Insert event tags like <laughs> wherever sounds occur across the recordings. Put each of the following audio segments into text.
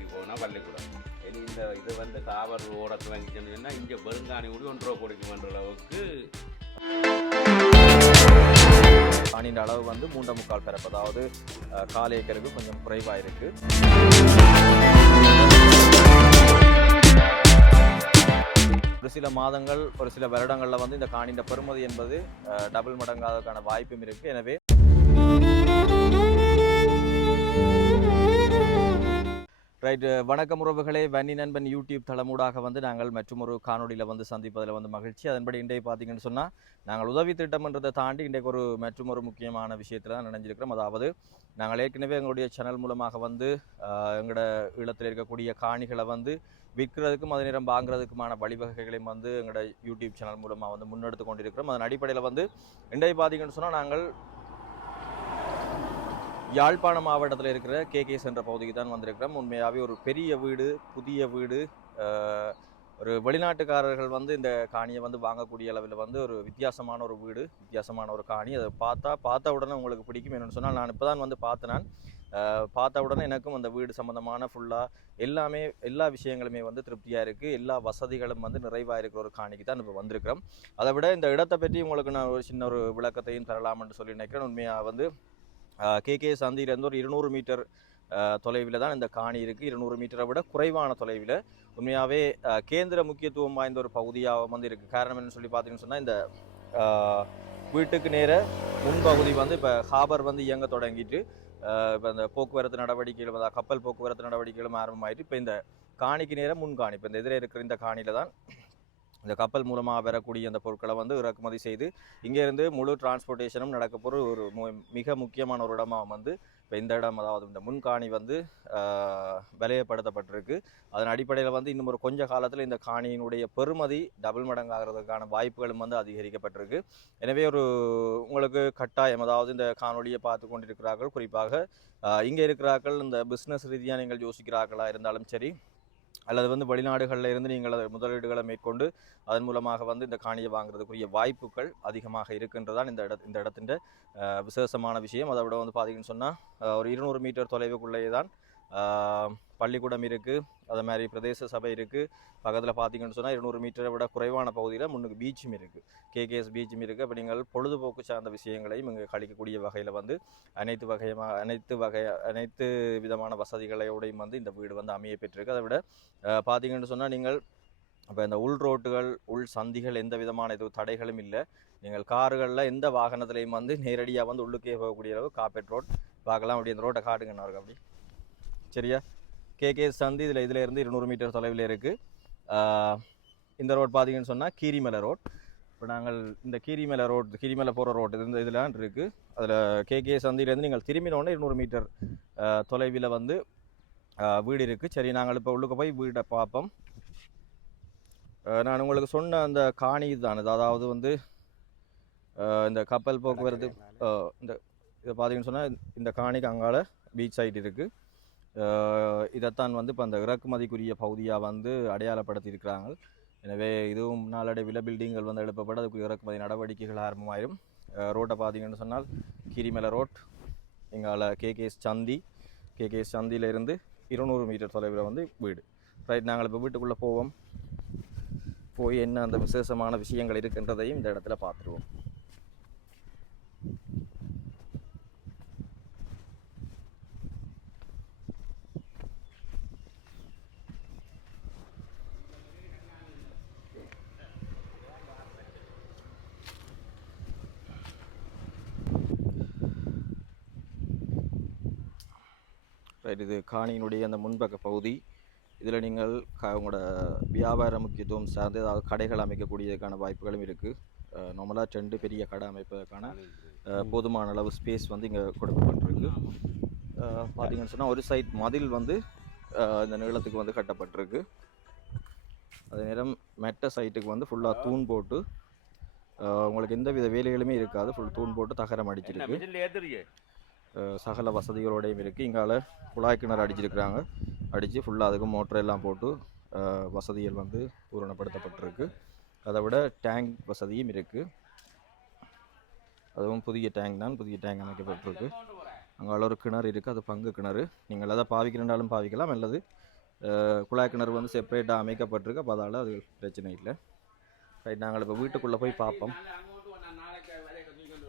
அப்படி போனால் பள்ளிக்கூடம். இனி இந்த இது வந்து காவர் ஓரத்து வாங்கிச்சுன்னு சொன்னால் இங்கே பெருங்காணி கூட ஒன்றரை கொடுக்குமன்ற அளவுக்கு காணியின் அளவு வந்து மூன்றை முக்கால் பிறப்பு அதாவது கால் ஏக்கருக்கு கொஞ்சம் குறைவாக இருக்கு ஒரு சில மாதங்கள் ஒரு சில வருடங்களில் வந்து இந்த காணியின் பெறுமதி என்பது டபுள் மடங்காததுக்கான வாய்ப்பும் இருக்கு. எனவே ரைட் வணக்கம் உறவுகளே. வன்னி நண்பன் யூடியூப் தளமூடாக வந்து நாங்கள் மற்றொரு காணொளியில் வந்து சந்திப்பதில் வந்து மகிழ்ச்சி. அதன்படி இன்றைக்கு பார்த்தீங்கன்னு சொன்னால் நாங்கள் உதவி திட்டம்ன்றதை தாண்டி இன்றைக்கு ஒரு மற்றொரு முக்கியமான விஷயத்தில் தான் நினைஞ்சிருக்கிறோம். அதாவது நாங்கள் ஏற்கனவே எங்களுடைய சேனல் மூலமாக வந்து எங்களோட ஈழத்தில் இருக்கக்கூடிய காணிகளை வந்து விற்கிறதுக்கும் அதே நேரம் வாங்குறதுக்குமான வழிவகைகளையும் வந்து எங்களோட யூடியூப் சேனல் மூலமாக வந்து முன்னெடுத்து கொண்டிருக்கிறோம். அதன் அடிப்படையில் வந்து இன்றைக்கு பார்த்தீங்கன்னு சொன்னால் நாங்கள் யாழ்ப்பாணம் மாவட்டத்தில் இருக்கிற கேகேஸ் என்ற பகுதிக்கு தான் வந்திருக்கிறோம். உண்மையாகவே ஒரு பெரிய வீடு புதிய வீடு. ஒரு வெளிநாட்டுக்காரர்கள் வந்து இந்த காணியை வந்து வாங்கக்கூடிய அளவில் வந்து ஒரு வித்தியாசமான ஒரு வீடு வித்தியாசமான ஒரு காணி. அதை பார்த்தா பார்த்த உடனே உங்களுக்கு பிடிக்கும் என்னென்னு சொன்னால் நான் இப்போ தான் வந்து பார்த்தேன். நான் பார்த்த உடனே எனக்கும் அந்த வீடு சம்மந்தமான ஃபுல்லாக எல்லாமே எல்லா விஷயங்களுமே வந்து திருப்தியாக இருக்குது எல்லா வசதிகளும் வந்து நிறைவாக இருக்கிற ஒரு காணிக்கு தான் இப்போ வந்திருக்கிறோம். அதை விட இந்த இடத்தை பற்றி உங்களுக்கு நான் ஒரு சின்ன ஒரு விளக்கத்தையும் தரலாம்னு சொல்லி நினைக்கிறேன். உண்மையாக வந்து கேகே சந்தியிலேருந்து ஒரு இருநூறு மீட்டர் தொலைவில் தான் இந்த காணி இருக்குது இருநூறு மீட்டரை விட குறைவான தொலைவில். உண்மையாகவே கேந்திர முக்கியத்துவம் வாய்ந்த ஒரு பகுதியாக வந்து இருக்குது காரணம் என்னன்னு சொல்லி பார்த்தீங்கன்னு சொன்னால் இந்த வீட்டுக்கு நேர முன்பகுதி வந்து இப்போ ஹாபர் வந்து இயங்க தொடங்கிட்டு இப்போ இந்த போக்குவரத்து நடவடிக்கைகள் கப்பல் போக்குவரத்து நடவடிக்கைகளும் ஆரம்பமாயிட்டு இப்போ இந்த காணிக்கு நேரம் முன்காணி இப்போ இந்த எதிரே இருக்கிற இந்த காணியில் தான் இந்த கப்பல் மூலமாக பெறக்கூடிய அந்த பொருட்களை வந்து இறக்குமதி செய்து இங்கேருந்து முழு டிரான்ஸ்போர்ட்டேஷனும் நடக்க போகிற ஒரு மிக முக்கியமான ஒரு இடமாக வந்து இப்போ இந்த இடம் அதாவது இந்த முன்காணி வந்து விலையப்படுத்தப்பட்டிருக்கு. அதன் அடிப்படையில் வந்து இன்னும் ஒரு கொஞ்ச காலத்தில் இந்த காணியினுடைய பெறுமதி டபுள் மடங்காகிறதுக்கான வாய்ப்புகளும் வந்து அதிகரிக்கப்பட்டிருக்கு. எனவே ஒரு உங்களுக்கு கட்டாயம் அதாவது இந்த காணொலியை பார்த்து கொண்டிருக்கிறார்கள் குறிப்பாக இங்கே இருக்கிறார்கள் இந்த பிஸ்னஸ் ரீதியாக நீங்கள் யோசிக்கிறார்களா இருந்தாலும் சரி அல்லது வந்து வெளிநாடுகளில் இருந்து நீங்கள் அதை முதலீடுகளை மேற்கொண்டு அதன் மூலமாக வந்து இந்த காணியை வாங்குறதுக்குரிய வாய்ப்புகள் அதிகமாக இருக்கின்றதான் இந்த இட இந்த இடத்தின் விசேஷமான விஷயம். அதை விட வந்து பார்த்தீங்கன்னு சொன்னால் ஒரு இருநூறு மீட்டர் தொலைவுக்குள்ளேயே தான் பள்ளிக்கூடம் இருக்குது அது மாதிரி பிரதேச சபை இருக்குது பக்கத்தில் பார்த்தீங்கன்னு சொன்னால் இருநூறு மீட்டரை விட குறைவான பகுதியில் முன்னுக்கு பீச்சும் இருக்குது கேகேஎஸ் பீச்சும் இருக்குது அப்போ நீங்கள் பொழுதுபோக்கு சார்ந்த விஷயங்களையும் இங்கே கழிக்கக்கூடிய வகையில் வந்து அனைத்து வகையமாக அனைத்து வகை அனைத்து விதமான வசதிகளோடையும் வந்து இந்த வீடு வந்து அமைய பெற்றிருக்கு. அதை விட பார்த்தீங்கன்னு சொன்னால் நீங்கள் அப்போ இந்த உள் ரோட்டுகள் உள் சந்திகள் எந்த விதமான எதுவும் தடைகளும் இல்லை. நீங்கள் கார்களில் எந்த வாகனத்துலையும் வந்து நேரடியாக வந்து உள்ளுக்கே போகக்கூடிய அளவு காப்பெட் ரோட் பார்க்கலாம். அப்படி இந்த ரோட்டை காட்டுங்கண்ணா இருக்கு அப்படி சரியா? கேகே சந்தி இதில் இதில் இருந்து இருநூறு மீட்டர் தொலைவில் இருக்குது இந்த ரோட் பார்த்தீங்கன்னு சொன்னால் கீரிமலை ரோட் இப்போ நாங்கள் இந்த கீரிமலை ரோட் கீரிமலை போகிற ரோட் இந்த இதெல்லாம் இருக்குது அதில் கேகே சந்தியிலேருந்து நீங்கள் திரும்பினோடனே இருநூறு மீட்டர் தொலைவில் வந்து வீடு இருக்குது சரி நாங்கள் இப்போ உள்ளுக்கு போய் வீடை பார்ப்போம் நான் உங்களுக்கு சொன்ன அந்த காணி தான் இது அதாவது வந்து இந்த கப்பல் போக்குவரத்து இந்த இதை பார்த்தீங்கன்னு சொன்னால் இந்த காணிக்கு அங்கால பீச் சைட் இருக்குது இதைத்தான் வந்து இப்போ அந்த இறக்குமதிக்குரிய பகுதியாக வந்து அடையாளப்படுத்தியிருக்கிறாங்க எனவே இதுவும் நாளடைவில் பில்டிங்கள் வந்து எழுப்பப்பட்டு அதுக்கு இறக்குமதி நடவடிக்கைகள் ஆரம்பமாயிரும். ரோட்டை பார்த்தீங்கன்னு சொன்னால் கிரிமல ரோட் எங்களால் கேகேஎஸ் சந்தி கேகேஎஸ் சந்தியிலிருந்து இருநூறு மீட்டர் தொலைவில் வந்து வீடு. ரைட் நாங்கள் இப்போ வீட்டுக்குள்ளே போவோம். போய் என்ன அந்த விசேஷமான விஷயங்கள் இருக்கின்றதையும் இந்த இடத்துல பார்த்துருவோம். ரைட் இது காணியினுடைய அந்த முன்பக்க பகுதி. இதில் நீங்கள் க உங்களோட வியாபார முக்கியத்துவம் சார்ந்து ஏதாவது கடைகள் அமைக்கக்கூடியதுக்கான வாய்ப்புகளும் இருக்குது நார்மலாக ரெண்டு பெரிய கடை அமைப்பதற்கான போதுமான அளவு ஸ்பேஸ் வந்து இங்கே கொடுக்கப்பட்டிருக்கு. பார்த்தீங்கன்னு சொன்னால் ஒரு சைட் மதில் வந்து இந்த நீளத்துக்கு வந்து கட்டப்பட்டிருக்கு. அதே நேரம் மெட்ட சைட்டுக்கு வந்து ஃபுல்லாக தூண் போட்டு உங்களுக்கு எந்த வித வேலைகளுமே இருக்காது. ஃபுல் தூண் போட்டு தகரம் அடிச்சிருக்கு. சகல வசதிகளோடையும் இருக்குது இங்கால குழாய் கிணறு அடிச்சிருக்கிறாங்க. அடித்து ஃபுல்லாக அதுக்கு மோட்டர் எல்லாம் போட்டு வசதிகள் வந்து பூரணப்படுத்தப்பட்டிருக்கு. அதை விட டேங்க் வசதியும் இருக்குது அதுவும் புதிய டேங்க் தான். புதிய டேங்க் அமைக்கப்பட்டிருக்கு. அங்கால ஒரு கிணறு இருக்குது அது பங்கு கிணறு. நீங்கள் அதை பாவிக்கிறனாலும் பாவிக்கலாம். அல்லது குழாய் கிணறு வந்து செப்பரேட்டாக அமைக்கப்பட்டிருக்கு. அப்போ அதால் அது பிரச்சனை இல்லை. ரைட் நாங்கள் இப்போ வீட்டுக்குள்ளே போய் பார்ப்போம்.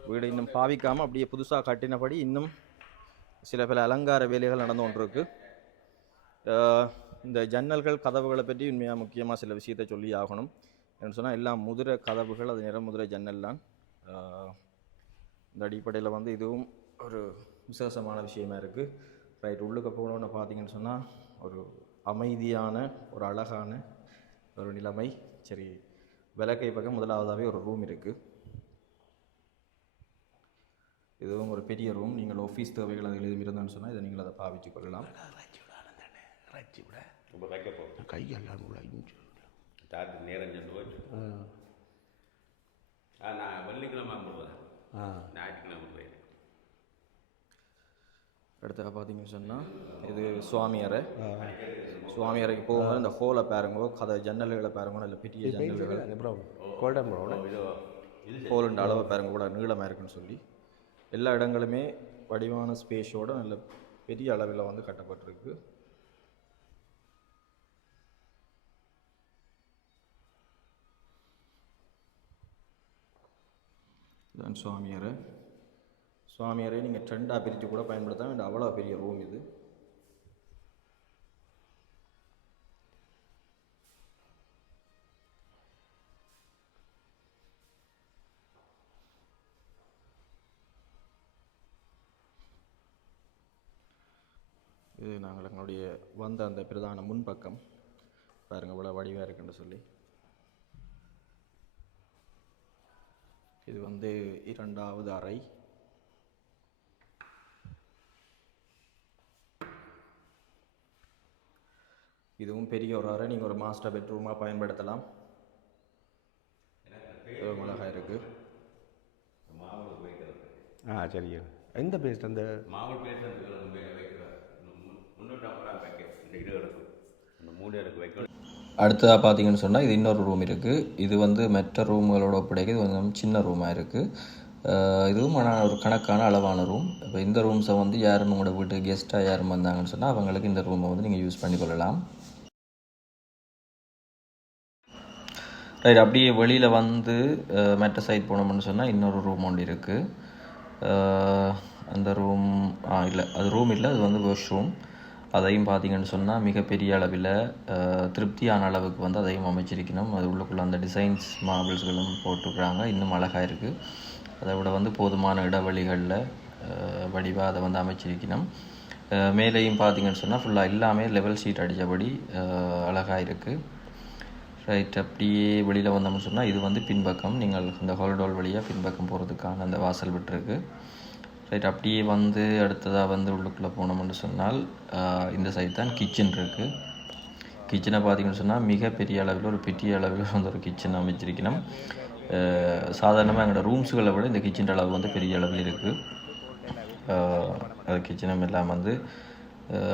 வீடு இன்னும் பாவிக்காமல் அப்படியே புதுசாக கட்டினபடி இன்னும் சில பல அலங்கார வேலைகள் நடந்து கொண்டிருக்கு. இந்த ஜன்னல்கள் கதவுகளை பற்றி உண்மையாக முக்கியமாக சில விஷயத்தை சொல்லி ஆகணும். என்ன சொன்னால் எல்லாம் முதிர கதவுகள் அது நிறமுதிர ஜன்னல் தான். இந்த அடிப்படையில் வந்து இதுவும் ஒரு விசேஷமான விஷயமா இருக்குது ரைட் உள்ளுக்கு போகணுன்னு பார்த்தீங்கன்னு சொன்னால் ஒரு அமைதியான ஒரு அழகான ஒரு நிலைமை. சரி விளக்கை பக்கம் முதலாவதாகவே ஒரு ரூம் இருக்குது இதுவும் ஒரு பெரிய ரூம் நீங்கள் ஆஃபீஸ் தேவைகள் அதில் எதுவும் இருந்தேன்னு சொன்னால் இதை நீங்கள் அதை பாவிச்சு கொள்ளலாம். ரொம்ப வைக்க போகிறோம் கையெல்லாம் கூட இஞ்சி தாத்து நேரம் சென்று போச்சு. ஆ. நான் வெள்ளிக்கிழமை போடுவேன் ஆ. ஞாயிற்றுக்கிழமை போயிடுறேன் அடுத்தது பார்த்தீங்கன்னு சொன்னால் இது சுவாமி அறை. சுவாமி அறைக்கு போகும்போது இந்த ஹோலை பாருங்கோ கதை ஜன்னல்களை பாருங்கோ நல்ல பெரிய ஜன்னல்கள். கோல்டன் ப்ரௌன் இது இது ஹோலுண்ட அளவை பாருங்க கூட நீளமாக இருக்குன்னு சொல்லி. எல்லா இடங்களுமே வடிவான ஸ்பேஸோட நல்ல பெரிய அளவில் வந்து கட்டப்பட்டிருக்கு. இதுதான் சுவாமியரை. நீங்கள் ட்ரெண்டாக பிரித்து கூட பயன்படுத்த வேண்டிய அவ்வளோ பெரிய ரூம் இது. இது நாங்கள் எங்களுடைய வந்த அந்த பிரதான முன்பக்கம். பாருங்க இவ்வளோ வடிவாக இருக்குன்னு சொல்லி. இது வந்து இரண்டாவது அறை. இதுவும் பெரிய ஒரு அறை. நீங்கள் ஒரு மாஸ்டர் பெட்ரூமாக பயன்படுத்தலாம். இருக்குது மாவுளுக்கு வைக்கிறது ஆ சரி எந்த பேஸ்ட் அந்த மாவுள் பேசுறதுக்கு அடுத்ததாக பார்த்தீங்கன்னு சொன்னால் இது இன்னொரு ரூம் இருக்குது இது வந்து மற்ற ரூம்களோட ஒப்படைக்கு இது கொஞ்சம் சின்ன ரூமாக இருக்குது இதுவும் ஆனால் ஒரு கணக்கான அளவான ரூம் இப்போ இந்த ரூம்ஸை வந்து யாரும் உங்களோட வீட்டுக்கு கெஸ்ட்டாக யாரும் வந்தாங்கன்னு சொன்னால் அவங்களுக்கு இந்த ரூமை வந்து நீங்கள் யூஸ் பண்ணிக்கொள்ளலாம் ரைட் அப்படியே வெளியில் வந்து மற்ற சைட் போனோம்னு சொன்னால் இன்னொரு ரூம் ஒன்று இருக்குது அந்த ரூம் இல்லை. அது ரூம் இல்லை அது வந்து வாஷ் ரூம் அதையும் பார்த்தீங்கன்னு சொன்னால் மிகப்பெரிய அளவில் திருப்தியான அளவுக்கு வந்து அதையும் அமைச்சிருக்கணும். அது உள்ளுக்குள்ள அந்த டிசைன்ஸ் மார்பிள்ஸ்களும் போட்டுக்கிறாங்க இன்னும் அழகாக இருக்குது அதை விட வந்து போதுமான இடைவெளிகளில் வடிவாக அதை வந்து அமைச்சிருக்கணும். மேலேயும் பார்த்தீங்கன்னு சொன்னால் ஃபுல்லாக எல்லாமே லெவல் ஷீட் அடித்தபடி அழகாக இருக்குது ரைட் அப்படியே வெளியில் வந்தோம்னு சொன்னால் இது வந்து பின்பக்கம். நீங்கள் அந்த ஹாலிடோல் வழியாக பின்பக்கம் போகிறதுக்கான அந்த வாசல் விட்டுருக்கு. ரைட் அப்படியே வந்து அடுத்ததாக வந்து உள்ளுக்குள்ளே போனோம்னு சொன்னால் இந்த சைடு தான் கிச்சன் இருக்குது கிச்சனை பார்த்தீங்கன்னு சொன்னால் மிகப்பெரிய அளவில் ஒரு பெரிய அளவில் வந்து ஒரு கிச்சன் அமைச்சிருக்கணும் சாதாரணமாக எங்களோட ரூம்ஸுகளை விட இந்த கிச்சன் அளவு வந்து பெரிய அளவில் இருக்குது அது கிச்சனும் எல்லாம் வந்து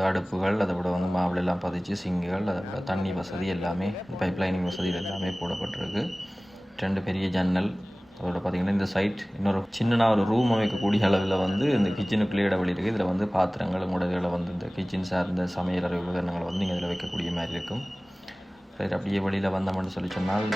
அடுப்புகள் அதை விட வந்து மாவுல எல்லாம் பதிச்சு சிங்குகள் அதை விட தண்ணி வசதி எல்லாமே பைப் லைனிங் வசதிகள் எல்லாமே போடப்பட்டிருக்கு. ரெண்டு பெரிய ஜன்னல் அதோட பார்த்தீங்கன்னா இந்த சைட் இன்னொரு சின்னனா ஒரு ரூம் அமைக்கக்கூடிய அளவில் வந்து இந்த கிச்சனுக்குள்ளே இடைவெளி இருக்குது இதில் வந்து பாத்திரங்கள் உங்களோட இதில் வந்து இந்த கிச்சன் சார்ந்த சமையல் அறை உபகரணங்களை வந்து நீங்கள் இதில் வைக்கக்கூடிய மாதிரி இருக்கும். ரைட் அப்படியே வெளியில் வந்தோம்னு சொல்லி சொன்னால்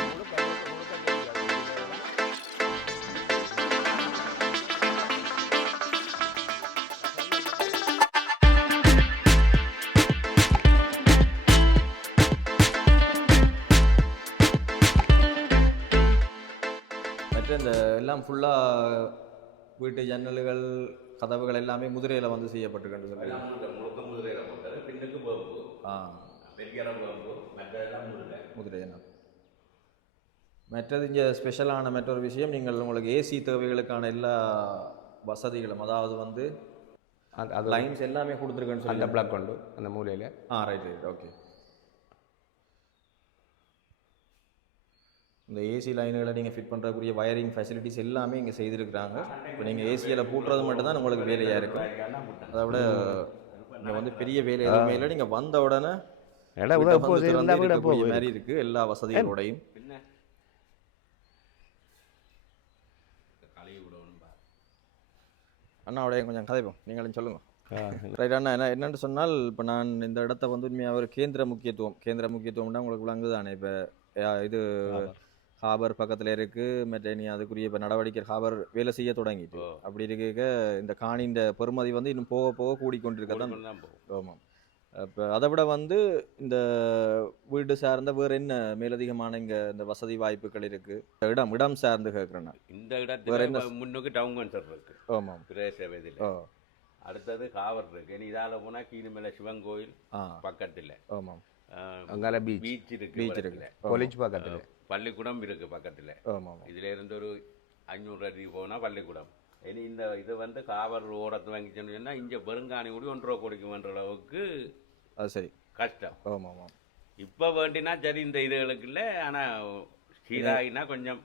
மற்ற இந்த எல்லாம் ஃபுல்லாக வீட்டு ஜன்னல்கள் கதவுகள் எல்லாமே முதிரையில் வந்து செய்யப்பட்டிருக்குன்னு சொல்லி. முழுக்க முதுகையில் போட்டது. பின்னுக்கு ஆ. முதிரையனா மற்றது இங்கே ஸ்பெஷலான மற்றொரு விஷயம் நீங்கள் உங்களுக்கு ஏசி தேவைகளுக்கான எல்லா வசதிகளும் அதாவது வந்து அது அது லைன்ஸ் எல்லாமே கொடுத்துருக்கேன்னு அந்த சொல்லி பிளக் உண்டு அந்த மூலையில். ஆ ரைட் ரைட் ஓகே இந்த ஏசி லைன்களை நீங்கள் ஃபிட் பண்ணுறக்கூடிய வயரிங் ஃபெசிலிட்டிஸ் எல்லாமே இங்கே செய்திருக்கிறாங்க. இப்போ நீங்கள் ஏசியில் பூட்டுறது மட்டும்தான் உங்களுக்கு வேலையாக இருக்கும். அதை விட இங்கே வந்து பெரிய வேலை எதுவுமே இல்லை. நீங்கள் வந்த உடனே மாதிரி இருக்குது எல்லா வசதிகளோடையும். அண்ணாவோடைய கொஞ்சம் கதைப்போம். நீங்களும் சொல்லுங்க. ரைட் அண்ணா என்ன என்னன்னு சொன்னால் இப்போ நான் இந்த இடத்த வந்து உண்மையாக ஒரு கேந்திர முக்கியத்துவம் கேந்திர முக்கியத்துவம்னா உங்களுக்கு விளங்குதானே? இப்போ இது ஹாபர் பக்கத்தில் இருக்குது மற்ற நீ அதுக்குரிய இப்போ நடவடிக்கை ஹாபர் வேலை செய்ய தொடங்கிட்டு. அப்படி இருக்க இந்த காணின்ற பெறுமதி வந்து இன்னும் போக போக கூடிக்கொண்டிருக்கதான் தான் ஆமாம் இப்போ அதை விட வந்து இந்த வீடு சார்ந்த வேறு என்ன மேலதிகமான இங்கே இந்த வசதி வாய்ப்புகள் இருக்குது இடம் இடம் சார்ந்து கேட்குறேன் இந்த வேற இடத்துல என்ன? முன்னுக்கு டவுன் கன்சர் இருக்கு. ஆமாம் பிரேச வேதியில். அடுத்தது காவர் இருக்கு. இனி இதால போனா கீழ்மலை சிவன் கோயில் பக்கத்துல. ஆமாம் அங்கால பீச் பீச் இருக்கு பீச். இருக்கு. காலேஜ் பக்கத்தில். பள்ளிக்கூடம் இருக்கு பக்கத்துல. இதுல இருந்து ஒரு அஞ்சூறு அடி போனா பள்ளிக்கூடம். இனி இந்த இது வந்து காவர் ஓரத்து வாங்கிச்சோன்னு சொன்னா இங்க பெருங்காணி கூடி ஒன்றரை கோடிக்குமன்ற அளவுக்கு சரி. கஷ்டம். ஆமாம் ஆமாம் இப்ப வேண்டினா சரி இந்த இதுகளுக்கு இல்ல. ஆனா சீராகினா கொஞ்சம்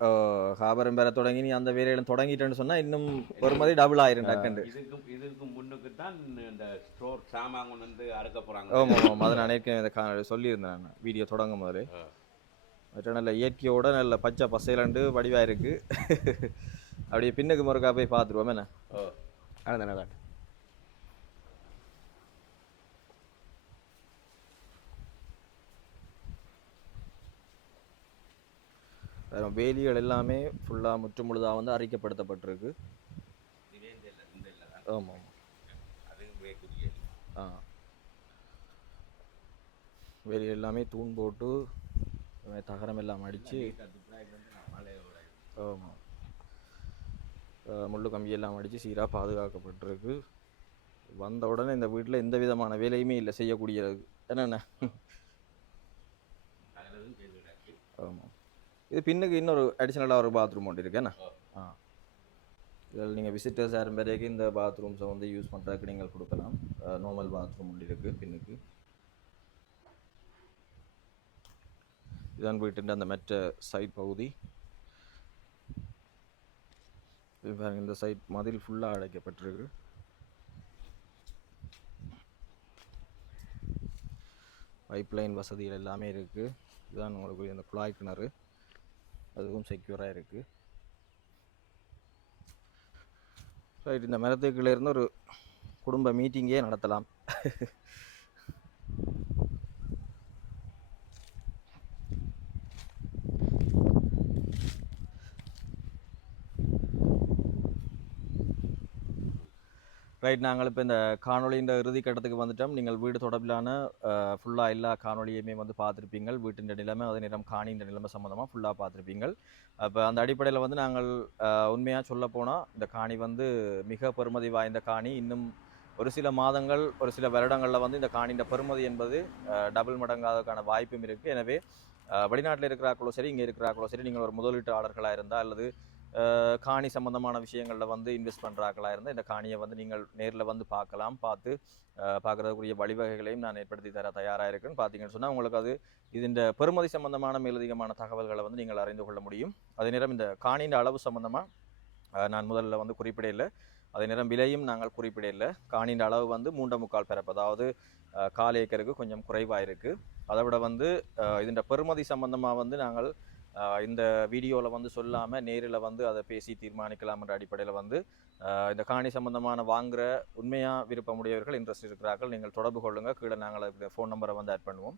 ஹாபரம் பெற தொடங்கி நீ அந்த வேலையில தொடங்கிட்டேன்னு சொன்னா இன்னும் ஒரு மாதிரி டபுள் ஆயிரும் டக்குண்டு இதுக்கு இதுக்கு முன்னுக்கு தான் இந்த ஸ்டோர் சாமான் கொண்டு வந்து அறுக்க போறாங்க. ஆமாம் ஆமாம் அதை நான் ஏற்கனவே சொல்லியிருந்தேன் நான் வீடியோ தொடங்கும் போது நல்ல இயற்கையோட நல்ல பச்சை பசையிலண்டு வடிவா இருக்கு. அப்படியே பின்னுக்கு முறுக்கா போய் பார்த்துருவோம் என்ன? ஓ அதான் காட்டு வேலிகள் எல்லாமே ஃபுல்லாக முற்றுமுழுதாக வந்து அறிக்கைப்படுத்தப்பட்டிருக்கு ஆமாம் ஆமாம் ஆ. வேலி எல்லாமே தூண் போட்டு தகரம் எல்லாம் அடித்து ஆமாம் முள்ளு கம்பியெல்லாம் அடித்து சீராக பாதுகாக்கப்பட்டிருக்கு. வந்த உடனே இந்த வீட்டில் எந்த விதமான வேலையுமே இல்லை செய்யக்கூடியது. என்னென்ன ஆமாம் இது பின்னுக்கு இன்னொரு அடிஷ்னலாக ஒரு பாத்ரூம் ஒன்று இருக்குண்ணா ஆ. இதில் நீங்கள் விசிட்டர்ஸ் யாரும் பேருக்கு இந்த பாத்ரூம்ஸை வந்து யூஸ் பண்ணுறதுக்கு நீங்கள் கொடுக்கலாம். நார்மல் பாத்ரூம் ஒன்று இருக்குது பின்னுக்கு. இதான் போயிட்டு அந்த மெட்ட சைட் பகுதி. பாருங்க இந்த சைட் மதில் ஃபுல்லாக அடைக்கப்பட்டிருக்கு. பைப்லைன் வசதிகள் எல்லாமே இருக்குது இதுதான் உங்களுக்கு இந்த குழாய் கிணறு. அதுவும் செக்யூராக இருக்குது ரைட் இந்த மரத்துக்குள்ள ஒரு குடும்ப மீட்டிங்கே நடத்தலாம். <laughs> ரைட் நாங்கள் இப்போ இந்த காணொலியின் இறுதி கட்டத்துக்கு வந்துட்டோம். நீங்கள் வீடு தொடர்பிலான ஃபுல்லாக எல்லா காணொலியுமே வந்து பார்த்துருப்பீங்கள். வீட்டின் நிலைமை அதே நேரம் காணின்ற நிலைமை சம்மந்தமாக ஃபுல்லாக பார்த்துருப்பீங்கள். அப்போ அந்த அடிப்படையில் வந்து நாங்கள் உண்மையாக சொல்ல போனால் இந்த காணி வந்து மிக பெருமதி வாய்ந்த காணி. இன்னும் ஒரு சில மாதங்கள் ஒரு சில வருடங்களில் வந்து இந்த காணின்ற பெருமதி என்பது டபுள் மடங்காததுக்கான வாய்ப்பும் இருக்குது எனவே வெளிநாட்டில் இருக்கிறாக்களோ சரி இங்கே இருக்கிறாக்களோ சரி நீங்கள் ஒரு முதலீட்டாளர்களாக இருந்தால் அல்லது காணி சம்பந்தமான விஷயங்களில் வந்து இன்வெஸ்ட் பண்ணுறாங்களா இருந்தால் இந்த காணியை வந்து நீங்கள் நேரில் வந்து பார்க்கலாம் பார்த்து பார்க்குறதுக்குரிய பார்க்கறதுக்குரிய வழிவகைகளையும் நான் ஏற்படுத்தி தர தயாராக இருக்குன்னு பார்த்தீங்கன்னு சொன்னால் உங்களுக்கு அது இதுன்ற பெறுமதி சம்பந்தமான மேலதிகமான தகவல்களை வந்து நீங்கள் அறிந்து கொள்ள முடியும். அதே நேரம் இந்த காணியின் அளவு சம்பந்தமாக நான் முதல்ல வந்து குறிப்பிடல அதே நேரம் விலையும் நாங்கள் குறிப்பிடல காணியின் அளவு வந்து மூண்ட முக்கால் பிறப்பு. அதாவது கால் ஏக்கருக்கு கொஞ்சம் குறைவாக இருக்குது அதை விட வந்து இதன் பெறுமதி சம்பந்தமாக வந்து நாங்கள் இந்த வீடியோவில் வந்து சொல்லாமல் நேரில் வந்து அதை பேசி தீர்மானிக்கலாம்ன்ற அடிப்படையில் வந்து இந்த காணி சம்பந்தமான வாங்குகிற உண்மையாக விருப்பமுடையவர்கள் இன்ட்ரெஸ்ட் இருக்கிறார்கள். நீங்கள் தொடர்பு கொள்ளுங்கள் கீழே நாங்கள் அதுக்கு ஃபோன் நம்பரை வந்து ஆட் பண்ணுவோம்.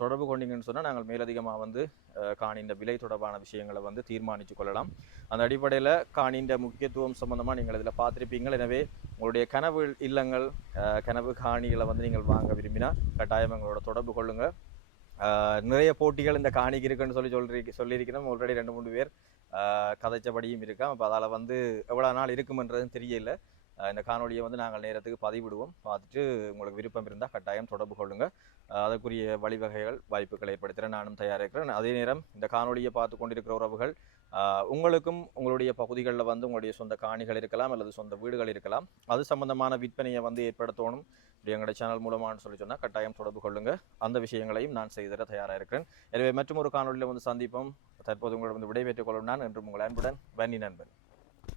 தொடர்பு கொண்டீங்கன்னு சொன்னால் நாங்கள் மேலதிகமாக வந்து அஹ், விலை தொடர்பான விஷயங்களை வந்து தீர்மானித்து கொள்ளலாம். அந்த அடிப்படையில் காணின்ற முக்கியத்துவம் சம்பந்தமாக நீங்கள் இதில் பார்த்துருப்பீங்கள். எனவே உங்களுடைய கனவு இல்லங்கள் கனவு காணிகளை வந்து நீங்கள் வாங்க விரும்பினால் கட்டாயம் எங்களோட தொடர்பு கொள்ளுங்கள் நிறைய போட்டிகள் இந்த காணிக்கு இருக்குன்னு சொல்லி சொல்லி சொல்லியிருக்கிறோம். ஆல்ரெடி ரெண்டு மூணு பேர் கதைச்சபடியும் இருக்கா அப்போ அதால் வந்து எவ்வளோ நாள் இருக்குமென்றதும் தெரியல. இந்த காணொலியை வந்து நாங்கள் நேரத்துக்கு பதிவிடுவோம். பார்த்துட்டு உங்களுக்கு விருப்பம் இருந்தால் கட்டாயம் தொடர்பு கொள்ளுங்கள் அதற்குரிய வழிவகைகள் வாய்ப்புகளை ஏற்படுத்துகிறேன் நானும் தயாரிக்கிறேன் அதே நேரம் இந்த காணொலியை பார்த்து கொண்டிருக்கிற உறவுகள் உங்களுக்கும் உங்களுடைய பகுதிகளில் வந்து உங்களுடைய சொந்த காணிகள் இருக்கலாம் அல்லது சொந்த வீடுகள் இருக்கலாம். அது சம்பந்தமான விற்பனையை வந்து ஏற்படுத்தணும். இப்படி எங்களுடைய சேனல் மூலமானு சொல்லி சொன்னால் கட்டாயம் தொடர்பு கொள்ளுங்க. அந்த விஷயங்களையும் நான் செய்திட தயாராக இருக்கிறேன். எனவே மற்றும் ஒரு காணொலியில் வந்து சந்திப்போம். தற்போது உங்களிடம் வந்து விடைபெற்றுக் கொள்ளும் நான் என்றும் உங்கள் அன்புடன் வன்னி நண்பன்.